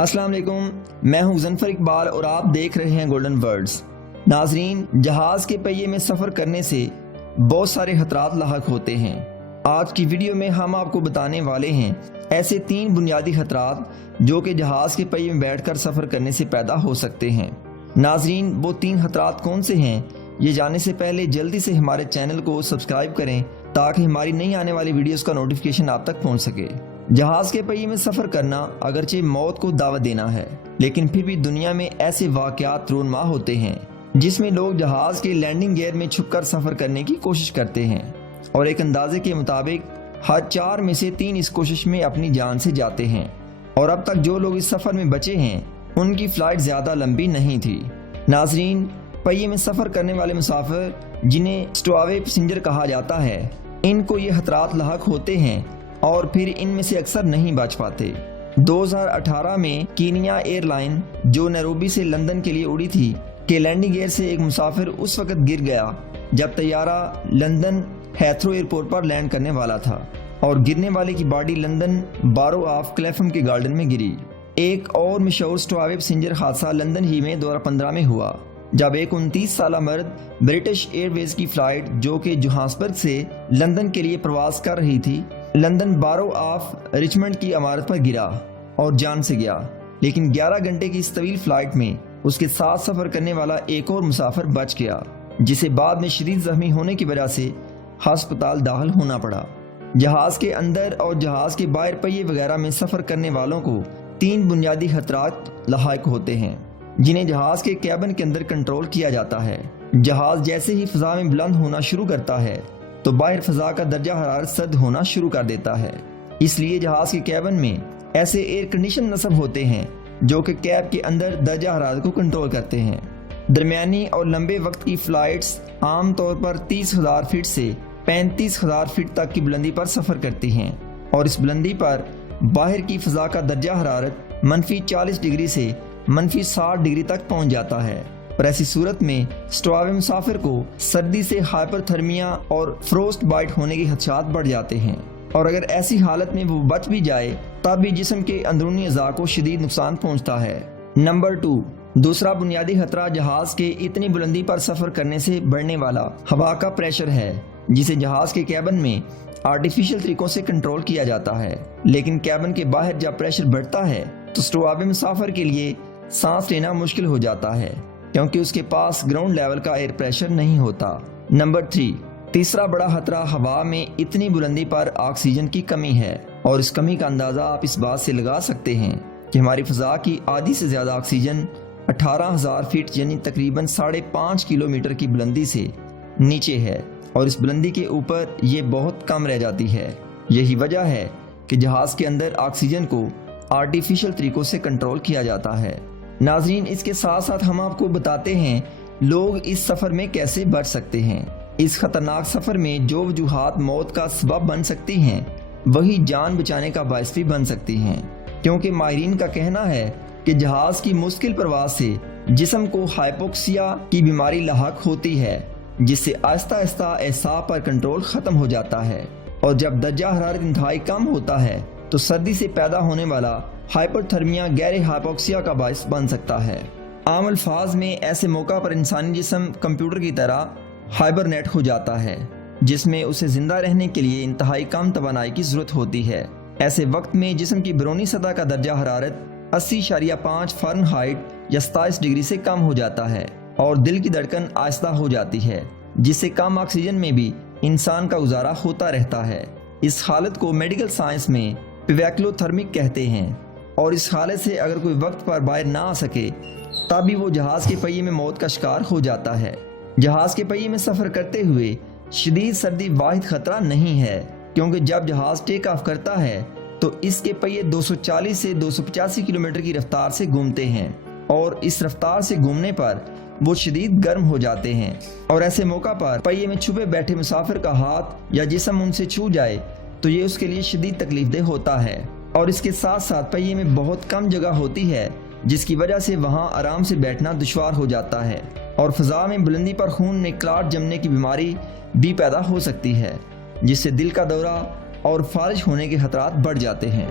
अस्सलाम वालेकुम, मैं हूं ज़नफर इकबाल और आप देख रहे हैं गोल्डन वर्ड्स। नाजरीन, जहाज़ के पहिए में सफ़र करने से बहुत सारे खतरात लाहक होते हैं। आज की वीडियो में हम आपको बताने वाले हैं ऐसे 3 बुनियादी खतरात जो कि जहाज़ के पहिए में बैठकर सफ़र करने से पैदा हो सकते हैं। नाजरीन, वो 3 खतरात कौन से हैं, ये जानने से पहले जल्दी से हमारे चैनल को सब्सक्राइब करें ताकि हमारी नई आने वाली वीडियोस का नोटिफिकेशन आप तक पहुंच सके। जहाज के पहिए में सफर करना अगरचे मौत को दावत देना है, लेकिन फिर भी दुनिया में ऐसे वाकयात रोनमा होते हैं जिसमें लोग जहाज के लैंडिंग गियर में छुपकर सफर करने की कोशिश करते हैं और एक अंदाजे के मुताबिक हर 4 में से 3 इस कोशिश में अपनी जान से जाते हैं। और अब तक जो लोग इस सफर में बचे हैं उनकी फ्लाइट ज्यादा लंबी नहीं थी। नाजरीन, पहिए में सफर करने वाले मुसाफिर जिन्हें स्टोआवे पैसेंजर कहा जाता है, इनको ये खतरात लाहक होते हैं और फिर इनमें से अक्सर नहीं बच पाते। 2018 में कीनिया एयरलाइन जो नैरोबी से लंदन के लिए उड़ी थी के लैंडिंग गियर से एक मुसाफिर उस वक्त गिर गया जब तैयारा लंदन हेथ्रो एयरपोर्ट पर लैंड करने वाला था और गिरने वाले की बॉडी लंदन बारो ऑफ क्लेफम के गार्डन में गिरी। एक और मशहूर स्टोआवे पैसेंजर हादसा लंदन ही में 2015 में हुआ जब एक 29 साल मर्द ब्रिटिश एयरवेज की फ्लाइट जो कि जोहान्सबर्ग से लंदन के लिए प्रवास कर रही थी, लंदन बारो ऑफ रिचमंड की इमारत पर गिरा और जान से गया। लेकिन 11 घंटे की इस तवील फ्लाइट में उसके साथ सफर करने वाला एक और मुसाफिर बच गया, जिसे बाद में शदीद जख्मी होने की वजह से अस्पताल दाखिल होना पड़ा। जहाज के अंदर और जहाज के बाहर पहिए वगैरह में सफर करने वालों को 3 बुनियादी खतरात लाहक होते हैं जिन्हें जहाज के कैबिन के अंदर कंट्रोल किया जाता है। जहाज जैसे ही फिजा में बुलंद होना शुरू करता है तो बाहर फिजा का दर्जा हरारत सर्द होना शुरू कर देता है। इसलिए जहाज के कैबिन में ऐसे एयर कंडीशन नस्ब होते हैं जो कि कैब के अंदर दर्जा हरारत को कंट्रोल करते हैं। दरमियानी और लंबे वक्त की फ्लाइट्स आम तौर पर 30,000 फीट से 35,000 फीट तक की बुलंदी पर सफर करती हैं और इस बुलंदी पर बाहर की फिजा का दर्जा हरारत -40 डिग्री से -60 डिग्री तक पहुंच जाता है। और ऐसी सूरत में स्टोआवे मुसाफिर को सर्दी से हाइपरथर्मिया और फ्रोस्ट बाइट होने के खदशात बढ़ जाते हैं और अगर ऐसी हालत में वो बच भी जाए तब भी जिस्म के अंदरूनी अज़ा को शदीद नुकसान पहुंचता है। नंबर 2, दूसरा बुनियादी खतरा जहाज के इतनी बुलंदी पर सफर करने से बढ़ने वाला हवा का प्रेशर है, जिसे जहाज के कैबिन में आर्टिफिशियल तरीकों से कंट्रोल किया जाता है। लेकिन कैबिन के बाहर जब प्रेशर बढ़ता है तो स्टोआवे मुसाफिर के लिए सांस लेना मुश्किल हो जाता है क्योंकि उसके पास ग्राउंड लेवल का एयर प्रेशर नहीं होता। नंबर 3, तीसरा बड़ा खतरा हवा में इतनी बुलंदी पर ऑक्सीजन की कमी है और इस कमी का अंदाजा आप इस बात से लगा सकते हैं कि हमारी फिजा की आधी से ज्यादा ऑक्सीजन 18,000 फीट यानी तकरीबन 5.5 किलोमीटर की बुलंदी से नीचे है और इस बुलंदी के ऊपर ये बहुत कम रह जाती है। यही वजह है कि जहाज के अंदर ऑक्सीजन को आर्टिफिशियल तरीकों से कंट्रोल किया जाता है। नाजरीन, इसके साथ साथ हम आपको बताते हैं लोग इस सफर में कैसे बच सकते हैं। इस खतरनाक सफर में जो वजूहात मौत का सबब बन सकती हैं वही जान बचाने का बायस भी बन सकती हैं, क्योंकि माहिरीन का कहना है कि जहाज की मुश्किल प्रवास से जिस्म को हाइपोक्सिया की बीमारी लाहक होती है, जिससे आहिस्ता आहिस्ता एहसास पर कंट्रोल खत्म हो जाता है और जब दर्जा हरारत इंतहाई कम होता है तो सर्दी से पैदा होने वाला हाइपरथर्मिया गहरे हाइपोक्सिया का बायस बन सकता है। आम अल्फाज में ऐसे मौका पर इंसानी जिस्म कंप्यूटर की तरह हाइबरनेट हो जाता है, जिसमें उसे जिंदा रहने के लिए इंतहाई कम तवानाई की जरूरत होती है। ऐसे वक्त में जिस्म की बैरूनी सतह का दर्जा हरारत 80.5 फ़ारेनहाइट या 27 डिग्री से कम हो जाता है और दिल की धड़कन आहिस्ता हो जाती है, जिससे कम ऑक्सीजन में भी इंसान का गुजारा होता रहता है। इस हालत को मेडिकल साइंस में पिवैक्लोथर्मिक कहते हैं और इस हालत से अगर कोई वक्त पर बाहर ना आ सके तब भी वो जहाज के पहिए में मौत का शिकार हो जाता है। जहाज के पहिए में सफर करते हुए शदीद सर्दी वाहिद खतरा नहीं है, क्योंकि जब जहाज टेक ऑफ करता है तो इसके पहिए 240 से 285 किलोमीटर की रफ्तार से घूमते हैं और इस रफ्तार से घूमने पर वो शदीद गर्म हो जाते हैं और ऐसे मौका पर पहिए में छुपे बैठे मुसाफिर का हाथ या जिस्म उनसे छू जाए तो ये उसके लिए शदीद तकलीफदेह होता है। और इसके साथ साथ पहिए में बहुत कम जगह होती है, जिसकी वजह से वहाँ आराम से बैठना दुश्वार हो जाता है और फिजा में बुलंदी पर खून में क्लाट जमने की बीमारी भी पैदा हो सकती है, जिससे दिल का दौरा और फालिज होने के खतरात बढ़ जाते हैं।